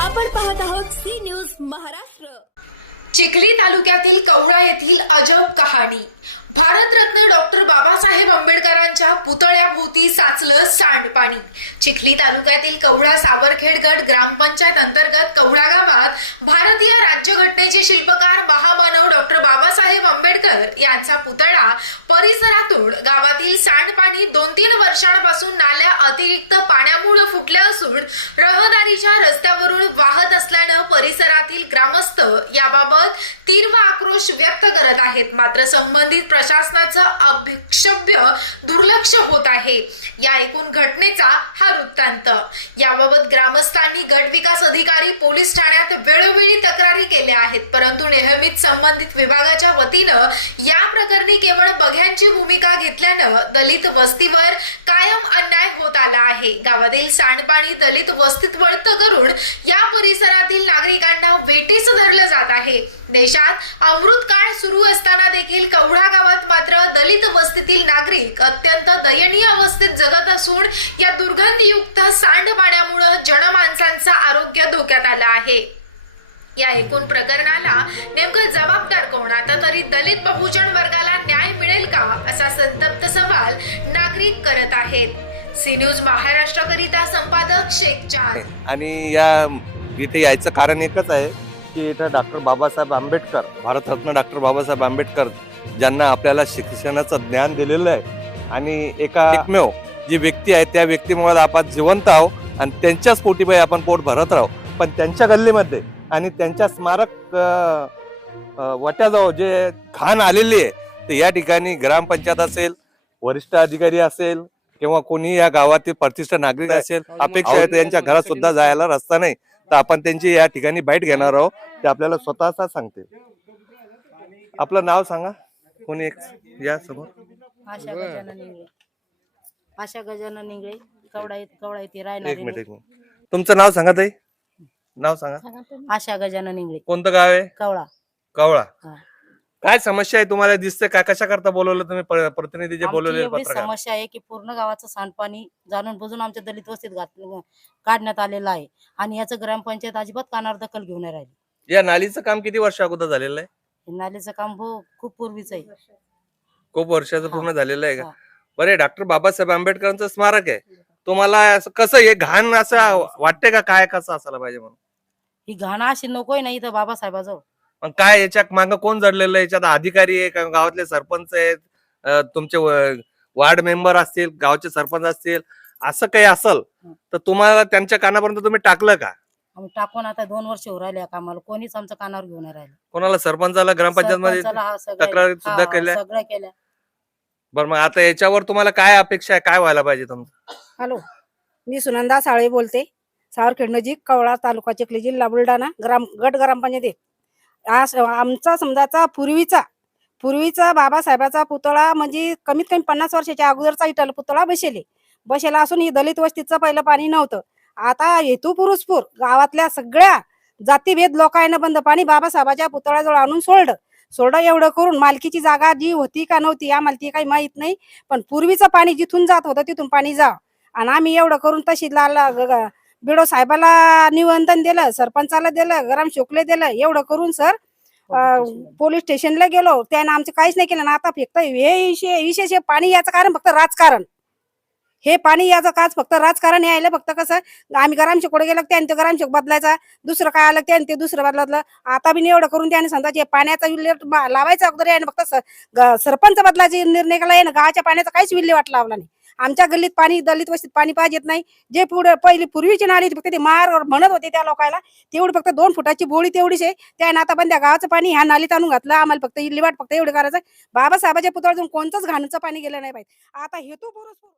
आपण पाहत आहोत सी न्यूज महाराष्ट्र. चिखली तालुक्यातील कवळा येथील अजब कहाणी. भारतरत्न डॉक्टर बाबासाहेब आंबेडकरांच्या पुतळ्याभोवती साचलं सांडपाणी. चिखली तालुक्यातील कवळा सावरखेड गट ग्रामपंचायत अंतर्गत कवळा गावात भारतीय राज्यघटनेचे शिल्पकार महामानव डॉक्टर बाबासाहेब आंबेडकर यांचा पुतळा परिसरातून गावातील सांडपाणी दोन तीन वर्षांपासून नाल्या अतिरिक्त पाण्यामुळे फुटले असून रहदारीच्या रस्त्यावरून वाहत असल्यानं परिसरातील ग्रामस्थ याबाबत तीव्र आक्रोश व्यक्त करत आहेत. मात्र संबंधित प्रशासनाचं अभिक्षभ्य दुर्लक्ष होत आहे. या एकूण घटनेचा हा वृत्तांत. याबाबत ग्रामस्थांनी गट विकास अधिकारी पोलीस ठाण्यात वेळोवेळी तक्रारी केल्या आहेत. परंतु नेहमीच संबंधित विभागाच्या वतीनं या प्रकरणी केवळ बघ्यांची भूमिका घेतल्यानं दलित वस्तीवर कायम अन्याय होत आला आहे. गावातील सांडपाणी दलित वस्तीत वळत करून या परिसरातील नागरिकांना वेटीस धरलं जात आहे. देशात अमृत काळ सुरू असताना देखील कवढा गावात मात्र दलित वस्तीतील नागरिक अत्यंत दयनीय अवस्थेत जगत असून या दुर्गंधीयुक्त सांडपाण्यामुळे जनमानसांचं आरोग्य धोक्यात आलं आहे. या एकूण प्रकरणाला नेमकं जबाबदार कोण? आता तरी दलित बहुजन वर्गाला न्याय मिळेल का असा संतप्त सवाल नागरिक करत आहेत. सी न्यूज महाराष्ट्राकरिता संपादक शेख चार. आणि या इथे यायचं कारण एकच आहे की इथं डॉक्टर बाबासाहेब आंबेडकर भारतरत्न डॉक्टर बाबासाहेब आंबेडकर ज्यांना आपल्याला शिक्षणाचं ज्ञान दिलेलं आहे आणि एका एकमेव जी व्यक्ती आहे त्या व्यक्तीमुळे आपण जिवंत आहोत आणि त्यांच्याच पोटीपायी आपण पोट भरत राहू. पण त्यांच्या गल्लीमध्ये आणि त्यांच्या स्मारक वट्याजवळ जे घाण आलेली आहे तर या ठिकाणी ग्रामपंचायत असेल वरिष्ठ अधिकारी असेल किंवा कोणी या गावातील प्रतिष्ठित नागरिक असेल अपेक्षा आहे त्यांच्या घरात सुद्धा जायला रस्ता नाही. तर आपण त्यांची या ठिकाणी बाईट घेणार आहोत. ते आपल्याला स्वतःचा सांगते आपलं नाव सांगा. कोणी एक? या समोर. आशा गजानन इंगळे. आशा गजानन इंगळे कवडा कवडा एक एक मिनिट. तुमचं नाव सांगा ताई. नाव सांगा. आशा गजानन इंगळे. कोणतं गाव आहे? कवळा. कवळा. हा. काय समस्या आहे तुम्हाला? दिसते काय कशा करता बोलवलं तुम्ही? प- प्रतिनिधी जे आमची बोलवले एवढी पत्रकार. समस्या आहे की पूर्ण गावाचं सांडपाणी जाणून बुजून आमच्या दलित वस्तीत घात- काढण्यात आलेलं आहे. आणि याचं ग्रामपंचायत अजिबात कानावर दखल घेऊन नाही राहिली. या नालीचं काम किती वर्ष अगोदर झालेलं आहे? हे नालीचं काम भो खूप पूर्वीच आहे. खूप वर्षाचं हा. पूर्ण झालेलं आहे का? हा. बरे डॉक्टर बाबासाहेब आंबेडकरांचं स्मारक आहे. तुम्हाला असं कसं हे घाण असं वाटते का? काय कसं असायला पाहिजे म्हणून? ही घाणा अशी नकोय ना इथं बाबासाहेबाजवळ. पण काय याच्या माग कोण जडलेलं आहे? याच्यात अधिकारी आहे का? गावातले सरपंच आहेत. अं, तुमचे व- वार्ड मेंबर असतील गावचे सरपंच असतील. असं काही असल तर तुम्हाला त्यांच्या कानापर्यंत तुम्ही टाकलं का? आम्ही टाकून आता दोन वर्ष होऊ राहिले या कामाला. कोणीच आमचं कानावर घेऊन नाही राहिलं. कोणाला सरपंचाला ग्रामपंचायत मध्ये सरपंचाला हा सगळ्या- तक्रारी सुद्धा हा, केल्या? सगळ्या केल्या. बरं मग आता याच्यावर तुम्हाला काय अपेक्षा आहे? काय व्हायला पाहिजे तुमचं? हॅलो मी सुनंदा साळे बोलते. सावरखेड नजीक कवळा तालुका चिखली जिल्हा बुलढाणा ग्राम गट ग्रामपंचायत एक. आज आमचा समजाचा पूर्वीचा पूर्वीचा बाबासाहेबाचा पुतळा म्हणजे कमीत कमी पन्नास वर्षाच्या अगोदरचा इटल पुतळा बसेले बसेला असून ही दलित वस्तीचं पहिलं पाणी नव्हतं. आता हेतू पुरुषपूर गावातल्या सगळ्या जातीभेद लोकांना बंद पाणी बाबासाहेबाच्या पुतळ्याजवळ आणून सोडलं. सोडलं एवढं करून मालकीची जागा जी होती का नव्हती आम्हाला ती काही माहीत नाही पण पूर्वीचं पाणी जिथून जात होतं तिथून पाणी जा. आणि आम्ही एवढं करून ग- ग- बिडो साहेबाला निवेदन दिलं सरपंचाला दिलं गरम शुक्ले दिलं एवढं करून सर पोलीस स्टेशनला. गेलो. त्यानं आमचं काहीच नाही केलं. ना आता फक्त हे विषय विशेष हे पाणी याचं कारण फक्त राजकारण. हे पाणी याचं काच फक्त राजकारण यायला फक्त कसं? आम्ही गरामशेक कुठे गेलो त्याने ते गरामशेक बदलायचा. दुसरं काय आलं त्याने ते दुसरं बदलातलं. आता बी एवढं करून त्याने समजा जे पाण्याचा विल्हेवाट मा- लावायचा अगोदर याने फक्त ग- सरपंच बदलायचे निर्णय केला याने. गावाच्या पाण्याचा काहीच विल्हेवाट लावला नाही. आमच्या गल्लीत पाणी दलित वस्तीत पाणी पाहिजेत नाही. जे पुढे पहिली पूर्वीची नाली होती फक्त ते मार म्हणत होते त्या लोकांना तेवढी फक्त दोन फुटाची बोळी तेवढीच आहे. त्या आता पण त्या गावाचं पाणी ह्या नालीत आणून घातलं. आम्हाला फक्त विल्हेवाट फक्त एवढं करायचं. बाबासाहेबाच्या पुतळ्यातून कोणतंच घाणचं पाणी गेलं नाही पाहिजे आता हेतू पुरुष